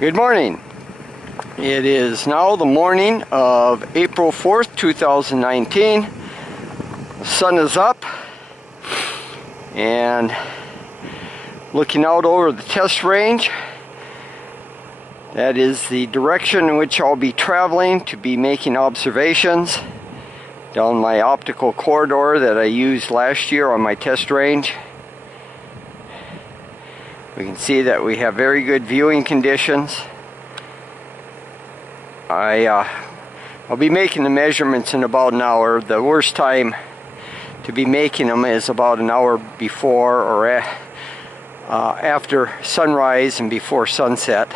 Good morning. It is now the morning of April 4th, 2019. The sun is up and looking out over the test range. That is the direction in which I'll be traveling to be making observations down my optical corridor that I used last year on my test range. We can see that we have very good viewing conditions. I'll be making the measurements in about an hour. The worst time to be making them is about an hour before or after sunrise and before sunset.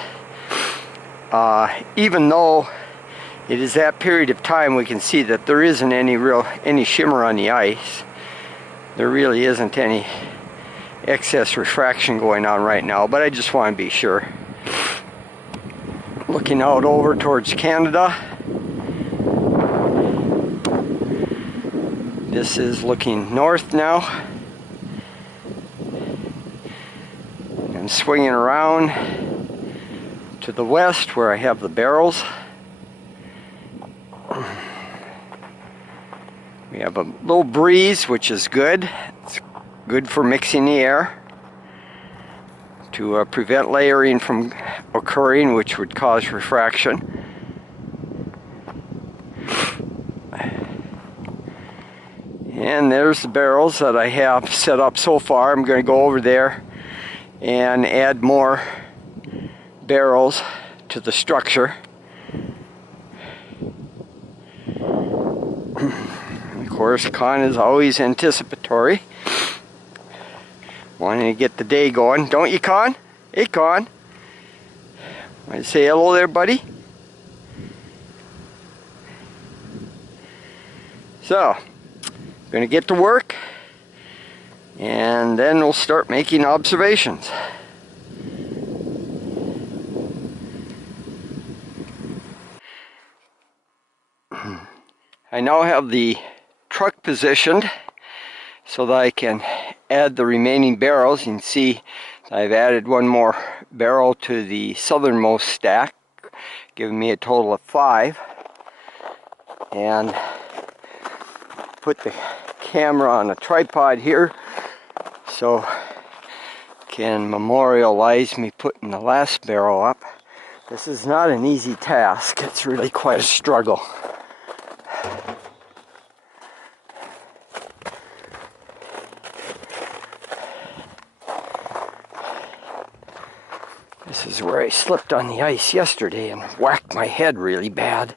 Even though it is that period of time, we can see that there isn't any shimmer on the ice. There really isn't any excess refraction going on right now, but I just want to be sure. Looking out over towards Canada. This is looking north now. I'm swinging around to the west where I have the barrels. We have a little breeze, which is good. It's good for mixing the air to prevent layering from occurring, which would cause refraction. And there's the barrels that I have set up so far. I'm going to go over there and add more barrels to the structure. Of course, Con is always anticipatory, wanting to get the day going. Don't you, Con? Hey, Con. Want to say hello there, buddy? So, going to get to work, and then we'll start making observations. I now have the truck positioned so that I can add the remaining barrels. You can see I've added one more barrel to the southernmost stack, giving me a total of 5. And put the camera on a tripod here so can memorialize me putting the last barrel up. This is not an easy task. It's really quite a struggle. This is where I slipped on the ice yesterday and whacked my head really bad.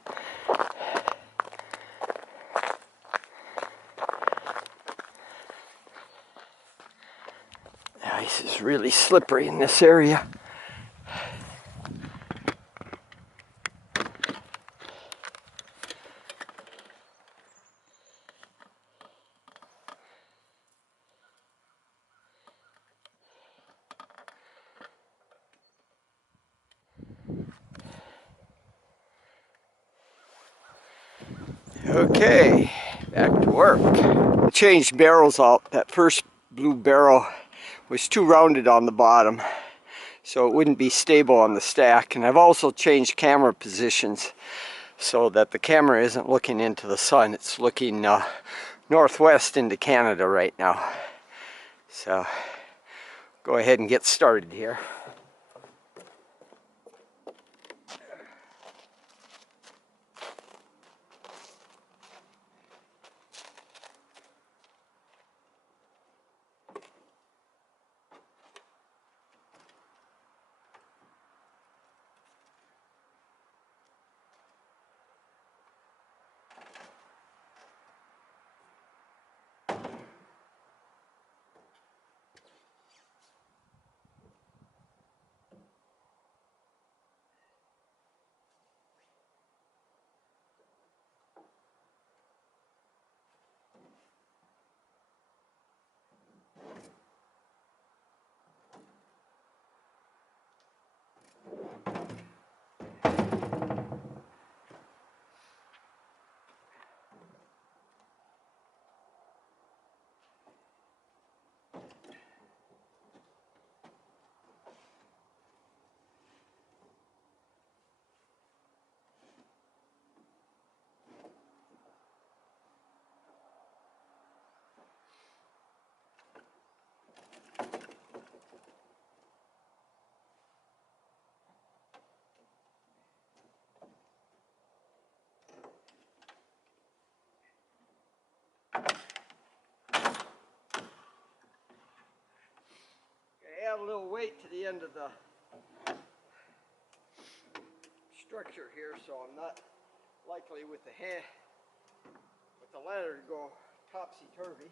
The ice is really slippery in this area. Okay, back to work. I changed barrels out. That first blue barrel was too rounded on the bottom, so it wouldn't be stable on the stack. And I've also changed camera positions so that the camera isn't looking into the sun. It's looking northwest into Canada right now. So, go ahead and get started here. little weight to the end of the structure here, so I'm not likely with the ladder to go topsy-turvy.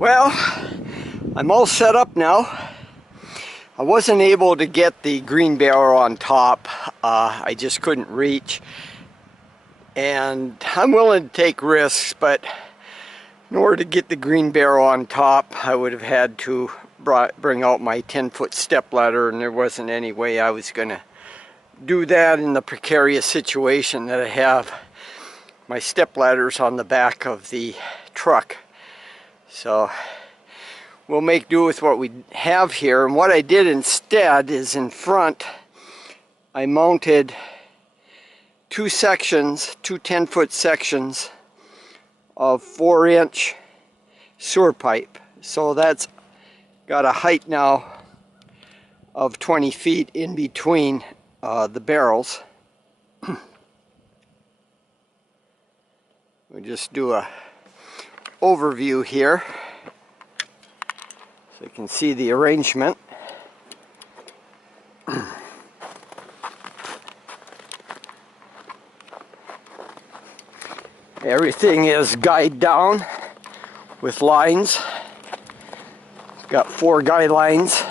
Well, I'm all set up now. I wasn't able to get the green barrel on top. I just couldn't reach. And I'm willing to take risks, but in order to get the green barrel on top, I would have had to bring out my 10-foot step ladder, and there wasn't any way I was going to do that in the precarious situation that I have. My step ladder's on the back of the truck. So we'll make do with what we have here. And what I did instead is in front, I mounted two 10-foot sections of 4-inch sewer pipe. So that's got a height now of 20 feet in between the barrels. We'll just do a overview here so you can see the arrangement. Everything is guyed down with lines. Got 4 guy lines.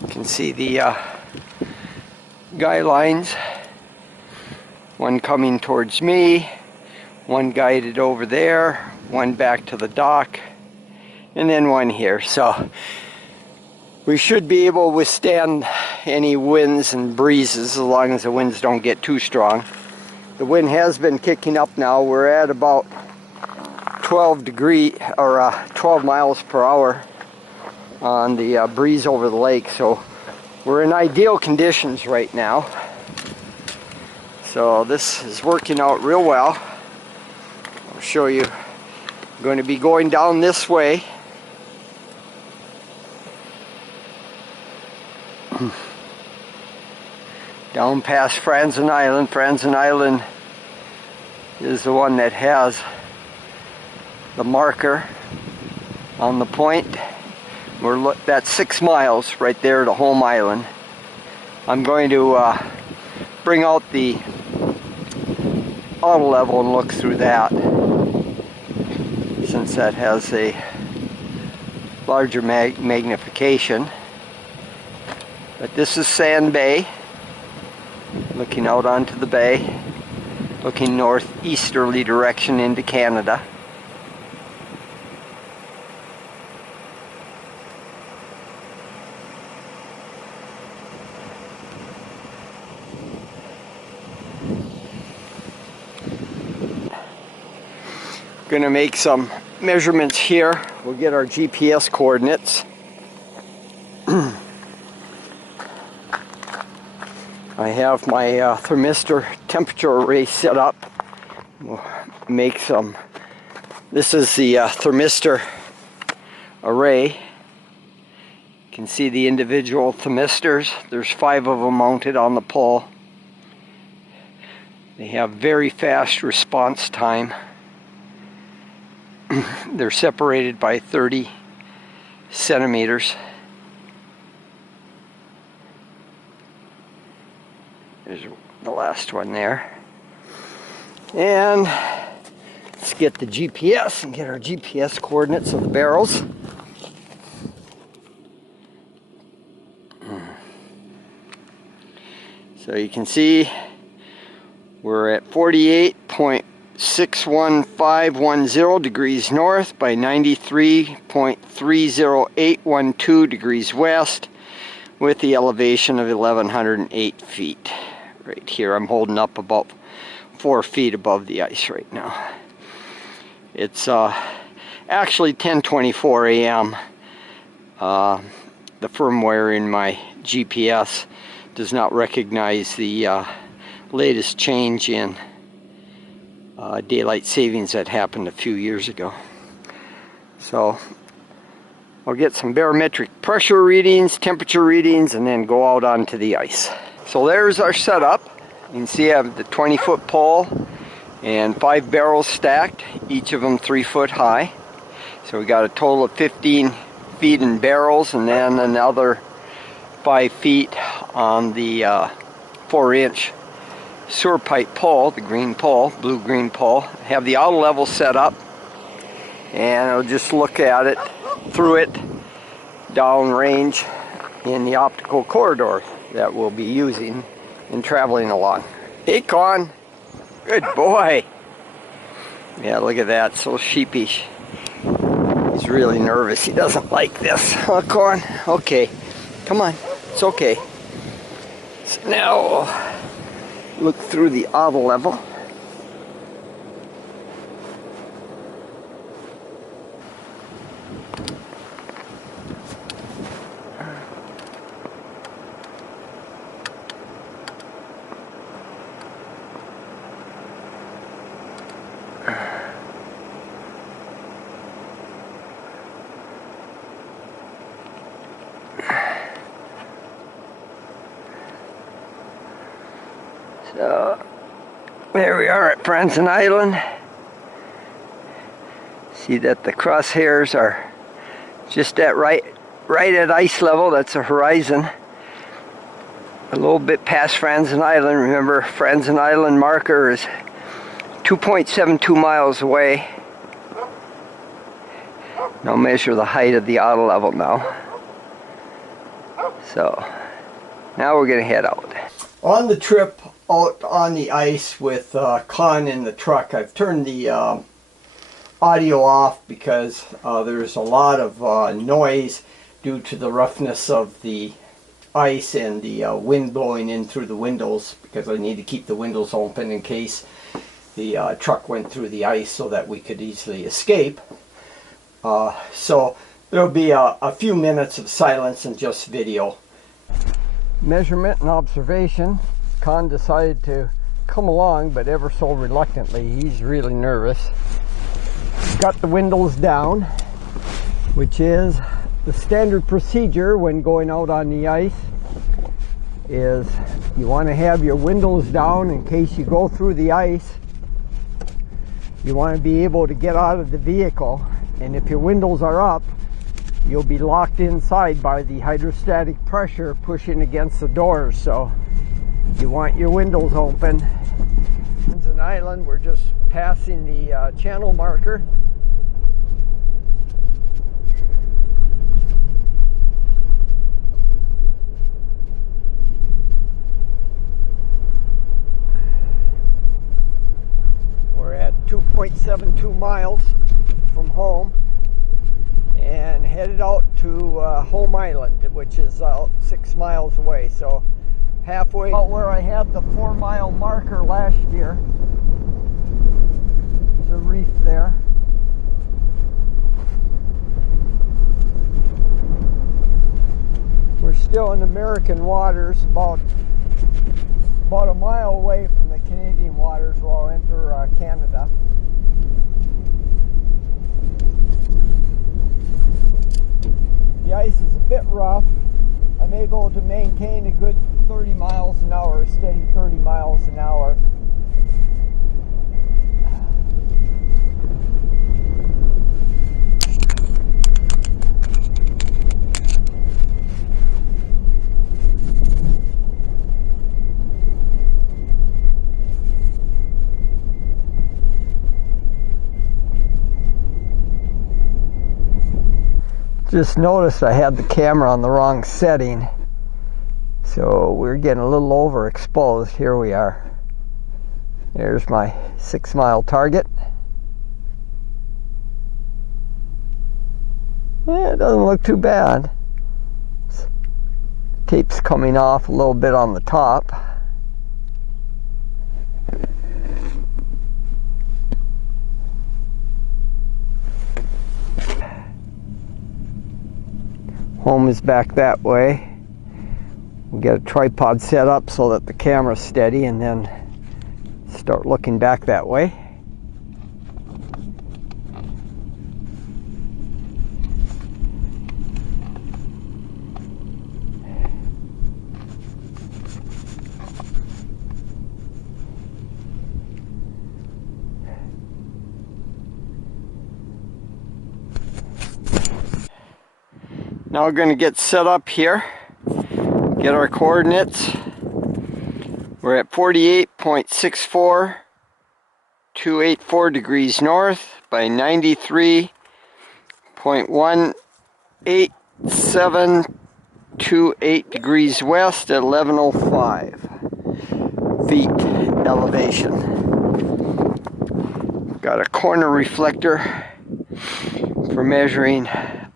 You can see the guy lines. One coming towards me, one guided over there, one back to the dock, and then one here. So we should be able to withstand any winds and breezes as long as the winds don't get too strong. The wind has been kicking up now. We're at about 12 miles per hour on the breeze over the lake. So we're in ideal conditions right now. So this is working out real well. I'll show you. I'm going to be going down this way. Down past Franzen Island. Franzen Island is the one that has the marker on the point. That's 6 miles right there to Home Island. I'm going to bring out the auto level and look through that, since that has a larger magnification. But this is Sand Bay, looking out onto the bay, looking northeasterly direction into Canada. Gonna make some measurements here. We'll get our GPS coordinates. I have my thermistor temperature array set up. We'll make some. This is the thermistor array. You can see the individual thermistors. There's 5 of them mounted on the pole. They have very fast response time. They're separated by 30 centimeters. There's the last one there. And let's get the GPS and get our GPS coordinates of the barrels. So you can see we're at 48.61510 degrees north by 93.30812 degrees west, with the elevation of 1108 feet. Right here, I'm holding up about 4 feet above the ice right now. It's actually 10:24 a.m. The firmware in my GPS does not recognize the latest change in daylight savings that happened a few years ago. So I'll get some barometric pressure readings, temperature readings, and then go out onto the ice. So there's our setup. You can see I have the 20-foot pole and 5 barrels stacked, each of them 3 foot high. So we got a total of 15 feet in barrels, and then another 5 feet on the 4-inch sewer pipe pole, the green pole, blue-green pole. Have the auto level set up, and I'll just look at it through it downrange in the optical corridor that we'll be using in traveling along. Hey, Con. Good boy. Yeah, look at that, so sheepish. He's really nervous. He doesn't like this. Huh, Con? Okay. Come on. It's okay. So now, look through the auto level. So, there we are at Franzen Island. See that the crosshairs are just at right at ice level. That's the horizon. A little bit past Franzen Island. Remember, Franzen Island marker is 2.72 miles away. Now measure the height of the auto level now. So, now we're going to head out. On the trip out on the ice with Con in the truck, I've turned the audio off because there's a lot of noise due to the roughness of the ice and the wind blowing in through the windows, because I need to keep the windows open in case the truck went through the ice so that we could easily escape. So there'll be a few minutes of silence and just video. Measurement and observation. Con decided to come along, but ever so reluctantly. He's really nervous. Got the windows down, which is the standard procedure when going out on the ice. Is you want to have your windows down in case you go through the ice. You want to be able to get out of the vehicle, and if your windows are up, you'll be locked inside by the hydrostatic pressure pushing against the doors. So you want your windows open. It's an island. We're just passing the channel marker. We're at 2.72 miles from home and headed out to Home Island, which is 6 miles away. So halfway out where I had the 4-mile marker last year. There's a reef there. We're still in American waters, about a mile away from the Canadian waters where I'll enter Canada. The ice is a bit rough. I'm able to maintain a good 30 miles an hour, steady 30 miles an hour. Just noticed I had the camera on the wrong setting, so we're getting a little overexposed. Here we are. There's my 6-mile target. It doesn't look too bad. Tape's coming off a little bit on the top. Home is back that way. We'll get a tripod set up so that the camera's steady, and then start looking back that way. Now we're going to get set up here get our coordinates. We're at 48.64, 284 degrees north by 93.18728 degrees west at 1105 feet elevation. Got a corner reflector for measuring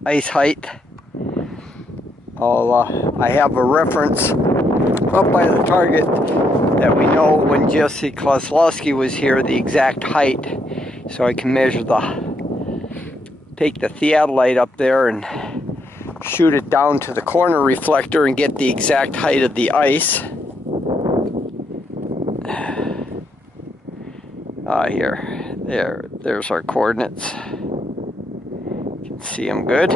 ice height. I have a reference up by the target that we know when Jesse Kozlowski was here the exact height, so I can measure take the theodolite up there and shoot it down to the corner reflector and get the exact height of the ice. There's our coordinates. You can see them good.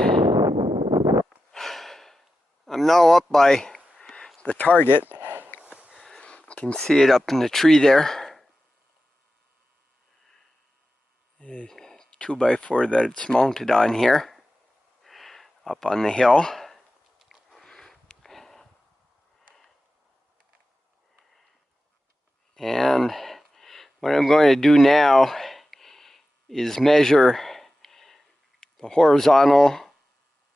I'm now up by the target. You can see it up in the tree there. 2x4 that it's mounted on here, up on the hill. And what I'm going to do now is measure the horizontal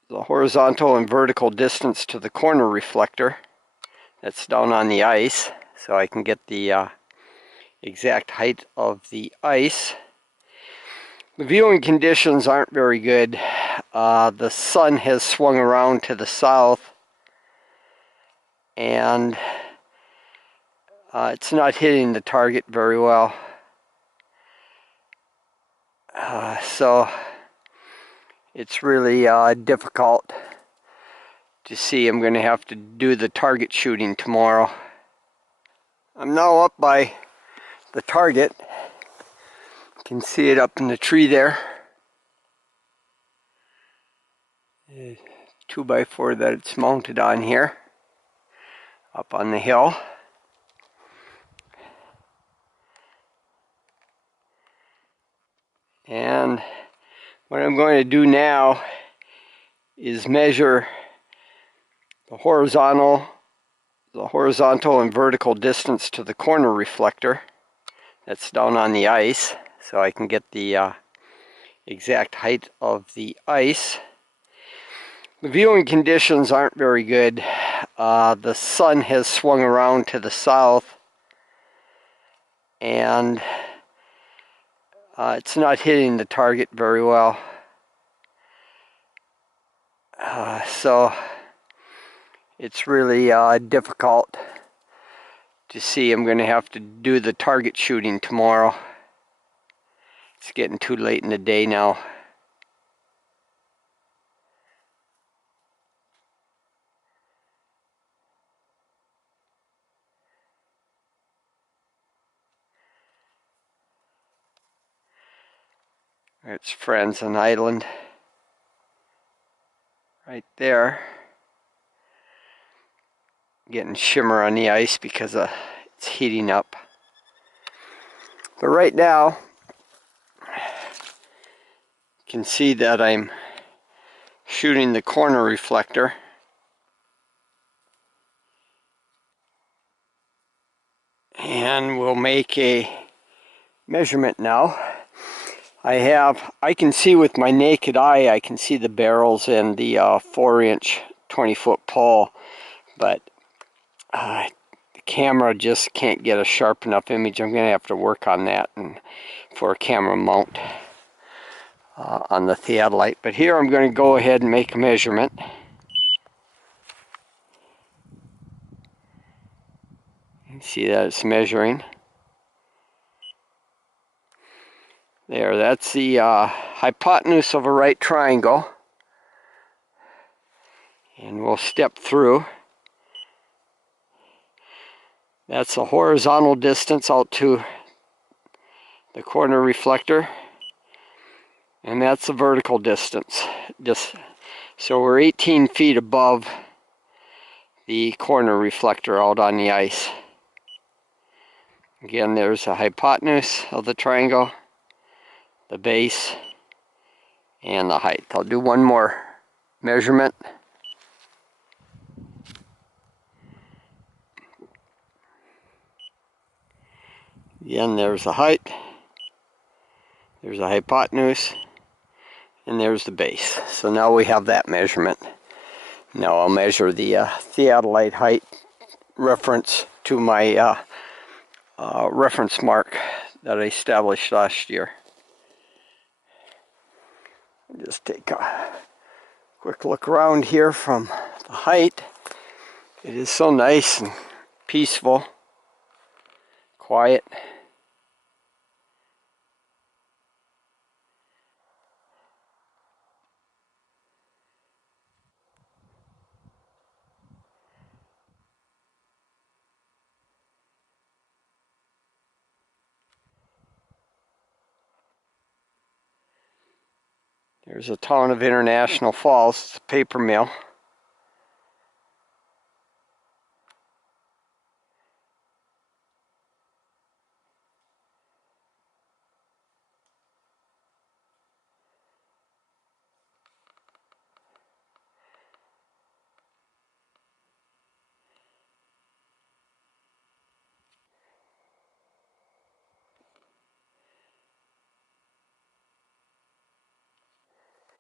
and vertical distance to the corner reflector that's down on the ice, so I can get the exact height of the ice. The viewing conditions aren't very good. The sun has swung around to the south, and it's not hitting the target very well. So it's really difficult to see. I'm going to have to do the target shooting tomorrow. I'm now up by the target. You can see it up in the tree there. 2x4 that it's mounted on here, up on the hill. And what I'm going to do now is measure the horizontal and vertical distance to the corner reflector that's down on the ice, so I can get the exact height of the ice. The viewing conditions aren't very good. The sun has swung around to the south, and it's not hitting the target very well. So it's really difficult to see. I'm going to have to do the target shooting tomorrow. It's getting too late in the day now. It's Friends on Island right there. Getting shimmer on the ice because it's heating up. But right now, you can see that I'm shooting the corner reflector. And we'll make a measurement now. I can see with my naked eye, I can see the barrels and the 4-inch 20-foot pole, but the camera just can't get a sharp enough image. I'm going to have to work on that and for a camera mount on the theodolite. But here I'm going to go ahead and make a measurement. You can see that it's measuring. There, that's the hypotenuse of a right triangle. And we'll step through. That's the horizontal distance out to the corner reflector. And that's the vertical distance. So we're 18 feet above the corner reflector out on the ice. Again, there's the hypotenuse of the triangle, the base, and the height. I'll do one more measurement. Again, there's the height, there's the hypotenuse, and there's the base. So now we have that measurement. Now I'll measure the theodolite height reference to my reference mark that I established last year. Just take a quick look around here from the height. It is so nice and peaceful, quiet. There's a town of International Falls, it's a paper mill.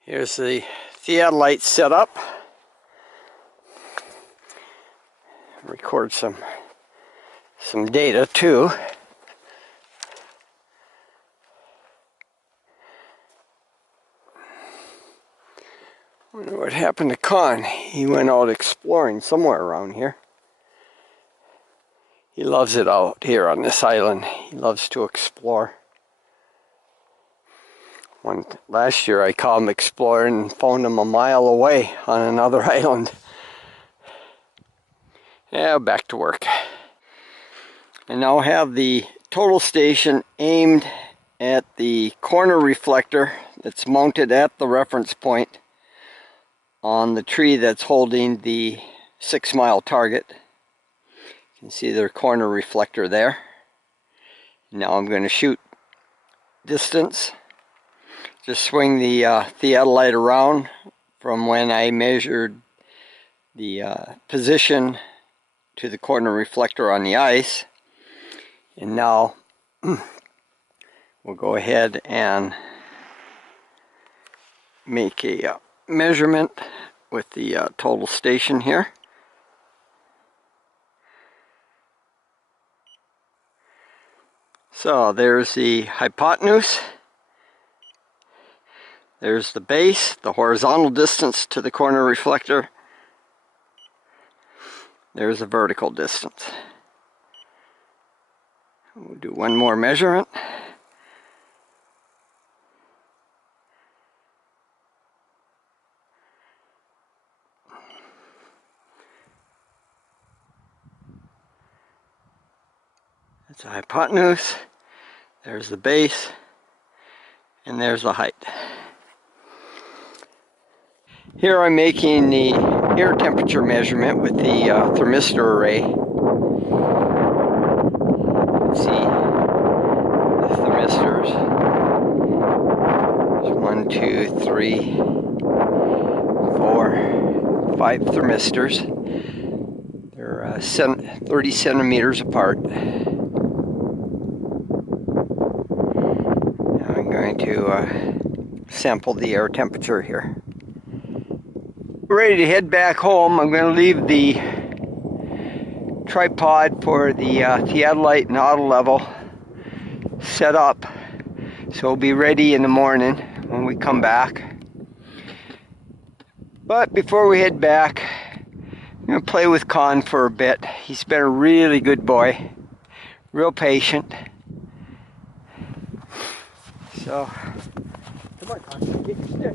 Here's the theodolite setup. Record some data too. Wonder what happened to Con. He went out exploring somewhere around here. He loves it out here on this island. He loves to explore. Last year I caught him exploring and found him a mile away on another island. Yeah, back to work. I now have the total station aimed at the corner reflector that's mounted at the reference point on the tree that's holding the 6-mile target. You can see their corner reflector there. Now I'm going to shoot distance. Just swing the theodolite around from when I measured the position to the corner reflector on the ice. And now we'll go ahead and make a measurement with the total station here. So there's the hypotenuse. There's the base, the horizontal distance to the corner reflector. There's the vertical distance. We'll do one more measurement. That's the hypotenuse, there's the base, and there's the height. Here I'm making the air temperature measurement with the thermistor array. Let's see the thermistors. There's 1, 2, 3, 4, 5 thermistors. They're 30 centimeters apart. Now I'm going to sample the air temperature here. Ready to head back home. I'm going to leave the tripod for the theodolite and auto level set up, so it'll be ready in the morning when we come back. But before we head back, I'm going to play with Con for a bit. He's been a really good boy, real patient. So, come on Con, get your stick.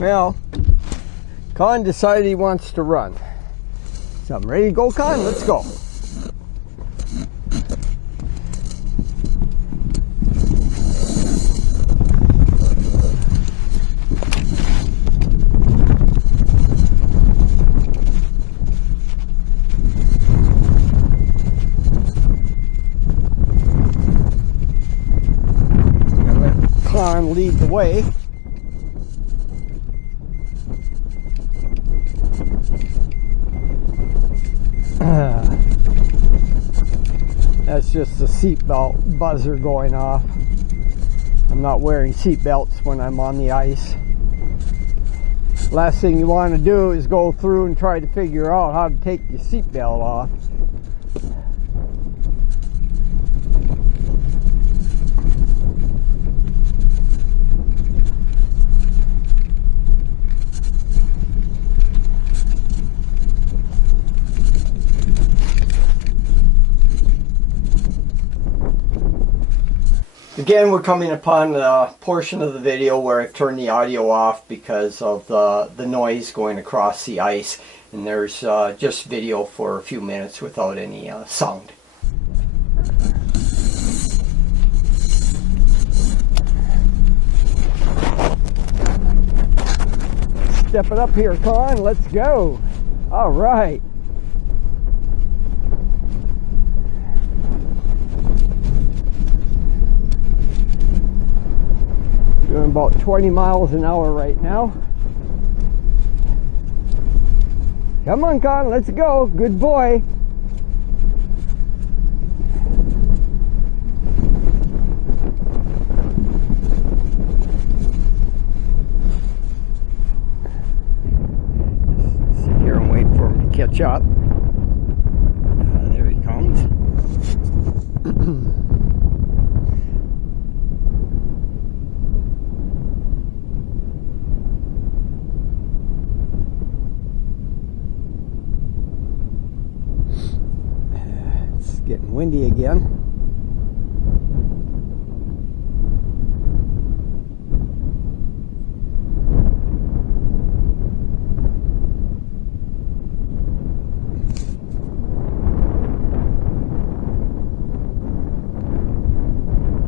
Well, Con decided he wants to run. So I'm ready to go, Con. Let's go. Con lead the way. That's just the seatbelt buzzer going off. I'm not wearing seatbelts when I'm on the ice. Last thing you want to do is go through and try to figure out how to take your seatbelt off. Again, we're coming upon the portion of the video where I've turned the audio off because of the noise going across the ice, and there's just video for a few minutes without any sound. Step it up here, Con. Let's go. All right. Doing about 20 miles an hour right now. Come on, Con, let's go. Good boy. Sit here and wait for him to catch up. There he comes. Getting windy again.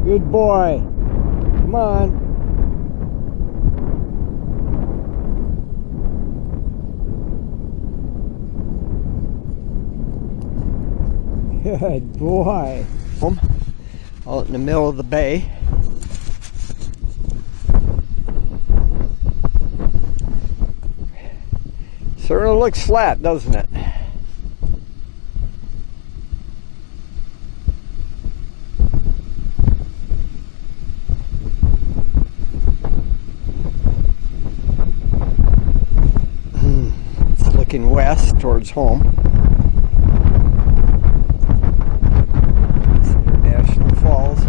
Good boy. Come on. Good boy. Out in the middle of the bay. Certainly looks flat, doesn't it? It's looking west towards home. Falls. The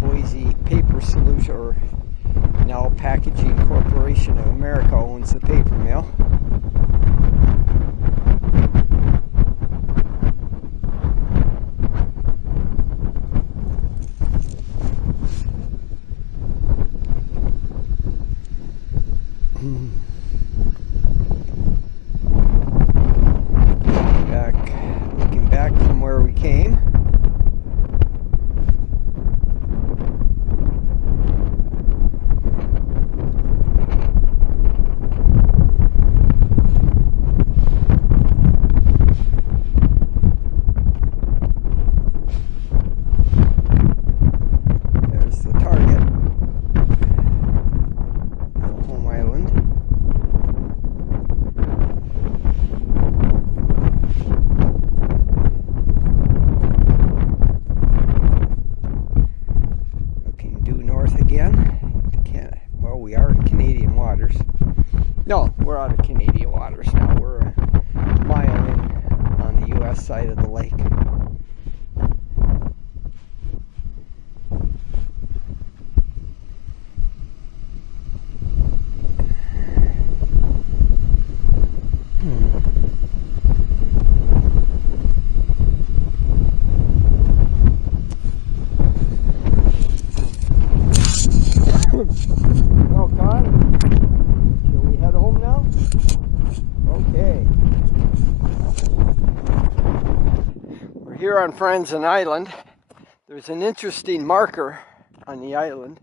Boise Paper Solution, or now Packaging Corporation of America, owns the paper mill. Back from where we came. There's the target. Home Island. Again. Well, we are in Canadian waters. No, we're out of Canadian waters now. We're a mile in on the U.S. side of the lake. now, Con? Shall we head home now? Okay. We're here on Franzen Island. There's an interesting marker on the island.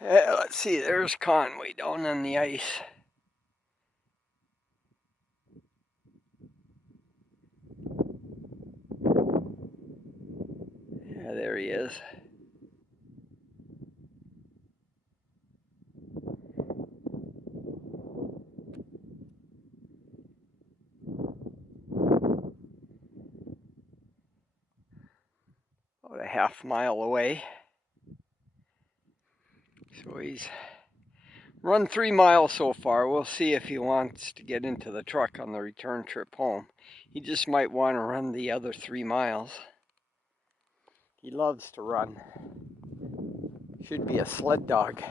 Let's see, there's Conway down on the ice. Yeah, there he is. About a half mile away. So he's run 3 miles so far. We'll see if he wants to get into the truck on the return trip home. He just might want to run the other 3 miles. He loves to run. Should be a sled dog.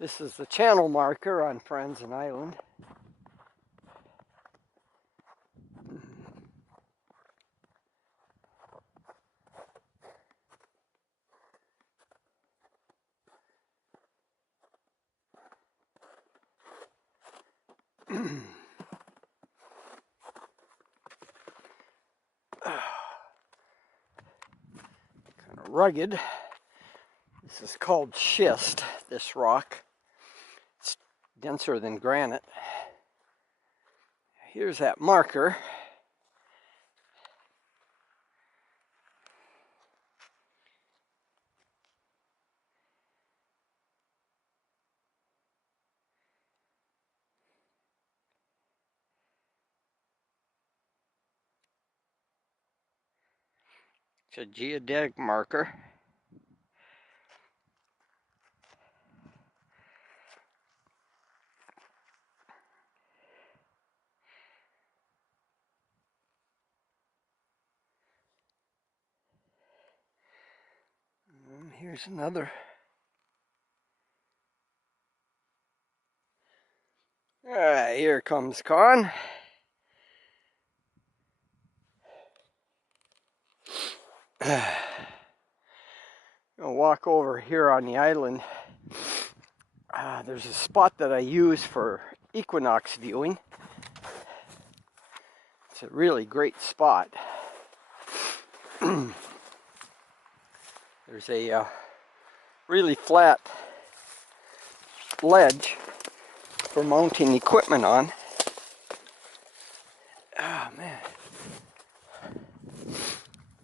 This is the channel marker on Franzen Island. Kind of rugged. This is called schist, this rock. It's denser than granite. Here's that marker. It's a geodetic marker. And here's another. Alright, here comes Con. I'll walk over here on the island. There's a spot that I use for equinox viewing. It's a really great spot. There's a really flat ledge for mounting equipment on. Oh man,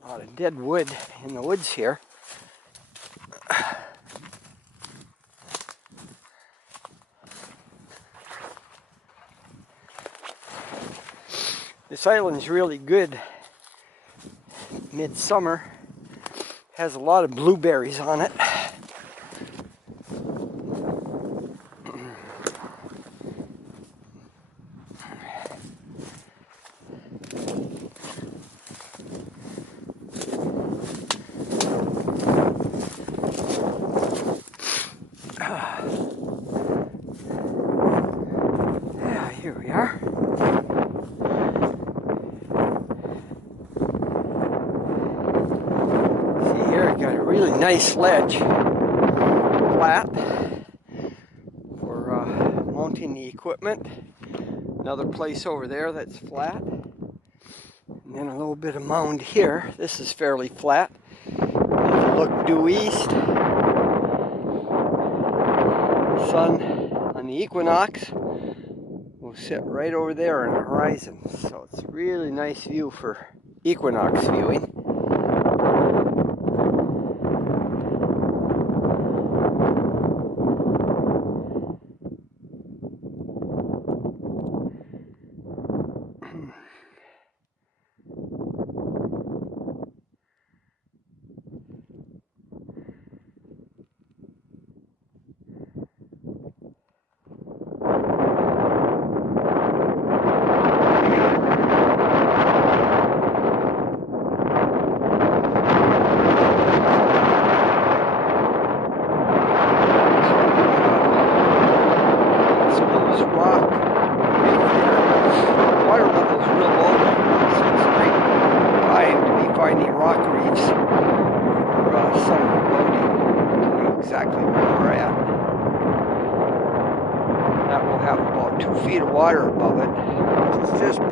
a lot of dead wood in the woods here. This island's really good midsummer. Has a lot of blueberries on it. Yeah, here we are. Got a really nice ledge, flat, for mounting the equipment. Another place over there that's flat. And then a little bit of mound here. This is fairly flat. If you look due east, the sun on the equinox will sit right over there on the horizon. So it's a really nice view for equinox viewing.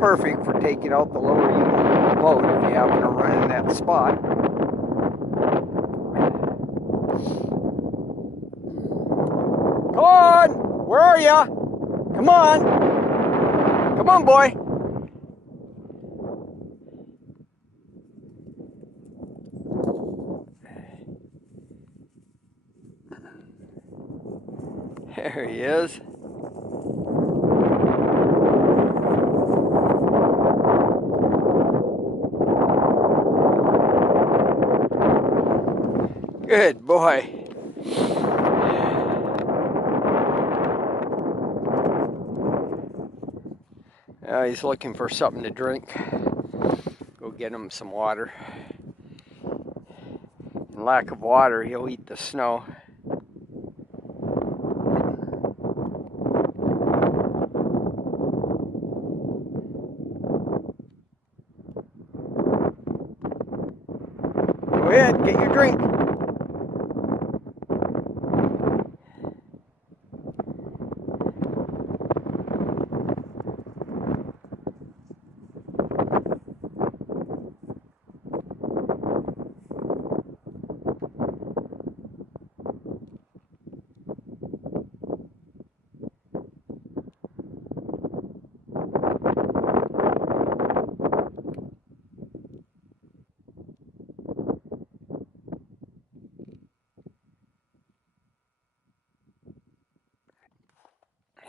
perfect for taking out the lower unit of the boat if you happen to run in that spot. Come on! Where are ya? Come on! Come on, boy! There he is. Good boy. He's looking for something to drink. Go get him some water. In lack of water, he'll eat the snow. Go ahead, get your drink.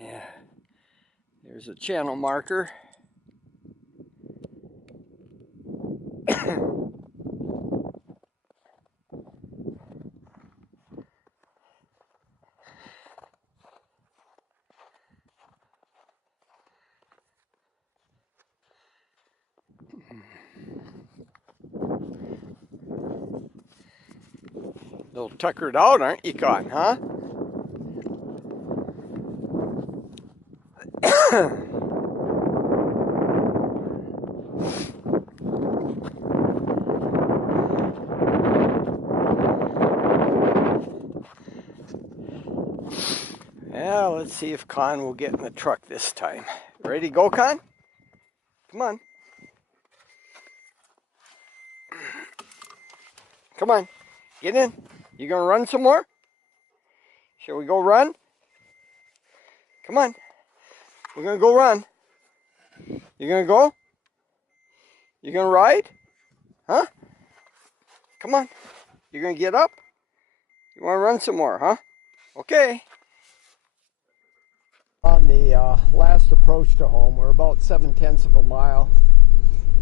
Yeah, there's a channel marker. Little tuckered out, aren't you, Con, huh? Yeah, let's see if Con will get in the truck this time. Ready to go, Con? Come on. Come on. Get in. You gonna run some more? Shall we go run? Come on. We're gonna go run. You gonna go? You gonna ride? Huh? Come on. You gonna get up? You wanna run some more, huh? Okay. On the last approach to home, we're about 7/10 of a mile.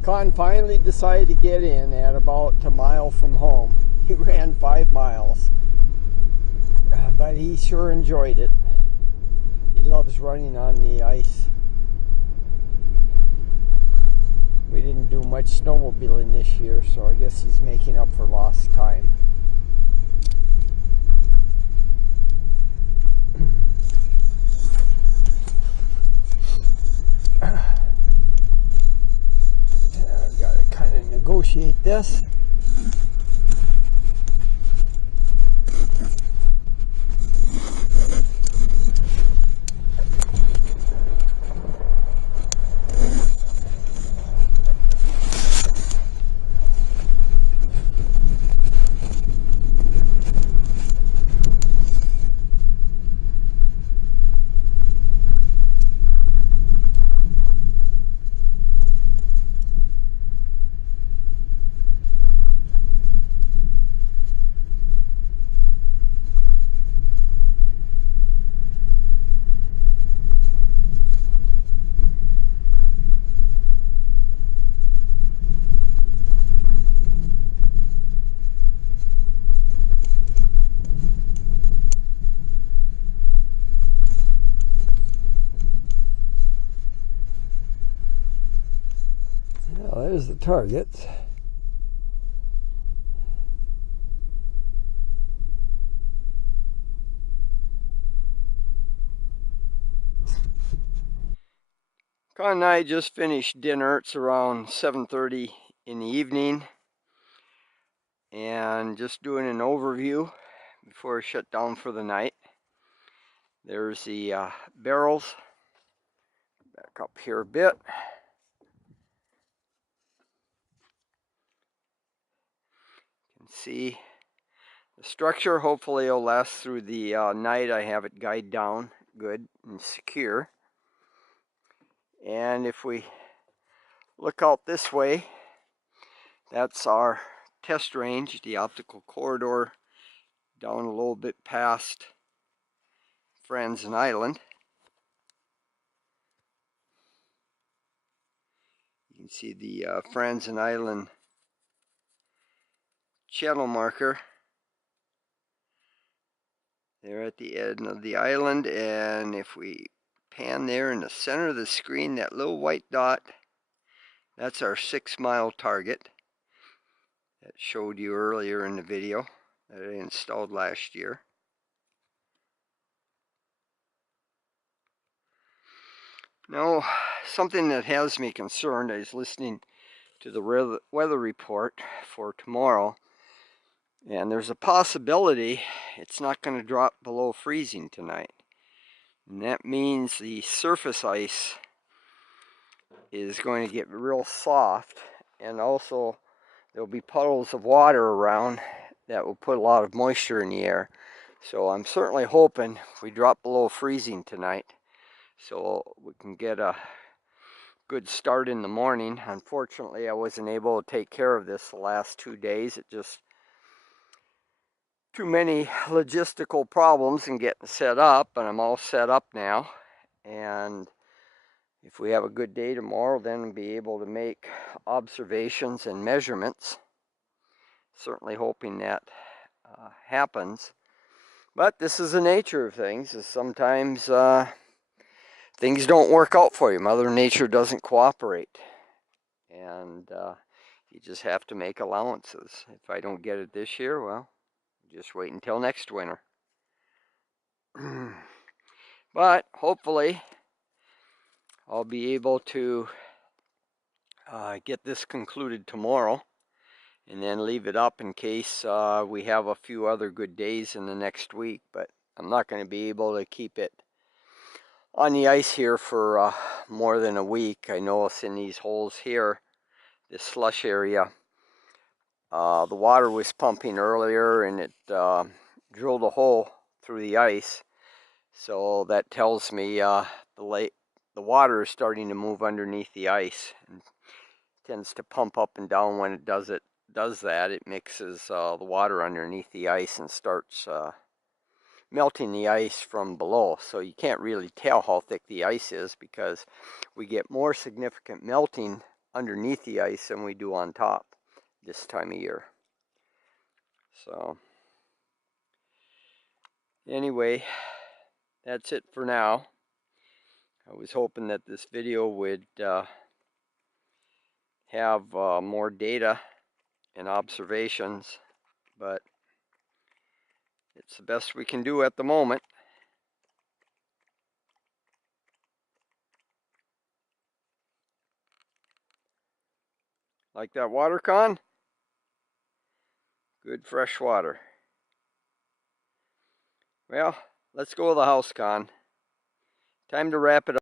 Con finally decided to get in at about a mile from home. He ran 5 miles, but he sure enjoyed it. He loves running on the ice. We didn't do much snowmobiling this year, so I guess he's making up for lost time. I've got to kind of negotiate this. Well, there's the target. Con and I just finished dinner. It's around 7:30 in the evening. And just doing an overview before I shut down for the night. There's the barrels. Back up here a bit. see the structure. Hopefully it'll last through the night. I have it guyed down good and secure. And if we look out this way, that's our test range, the optical corridor down a little bit past Franzen Island. You can see the Franzen Island channel marker there at the end of the island, and if we pan there in the center of the screen, that little white dot, that's our 6-mile target that showed you earlier in the video that I installed last year. Now, something that has me concerned, I was listening to the weather report for tomorrow, and there's a possibility it's not going to drop below freezing tonight. And that means the surface ice is going to get real soft, and also there'll be puddles of water around that will put a lot of moisture in the air. So I'm certainly hoping we drop below freezing tonight so we can get a good start in the morning. Unfortunately, I wasn't able to take care of this the last 2 days. It just too many logistical problems in getting set up, and I'm all set up now. And if we have a good day tomorrow, then we'll be able to make observations and measurements. Certainly hoping that happens. But this is the nature of things, is sometimes things don't work out for you. Mother Nature doesn't cooperate. And you just have to make allowances. If I don't get it this year, well, just wait until next winter. But hopefully I'll be able to get this concluded tomorrow and then leave it up in case we have a few other good days in the next week. But I'm not going to be able to keep it on the ice here for more than a week. I know it's in these holes here, this slush area. The water was pumping earlier, and it drilled a hole through the ice. So that tells me the water is starting to move underneath the ice, and tends to pump up and down when it does that. It mixes the water underneath the ice and starts melting the ice from below. So you can't really tell how thick the ice is because we get more significant melting underneath the ice than we do on top this time of year. So anyway, that's it for now. I was hoping that this video would have more data and observations, but it's the best we can do at the moment. Like that water, Con? Good fresh water. Well, let's go to the house, Con. Time to wrap it up.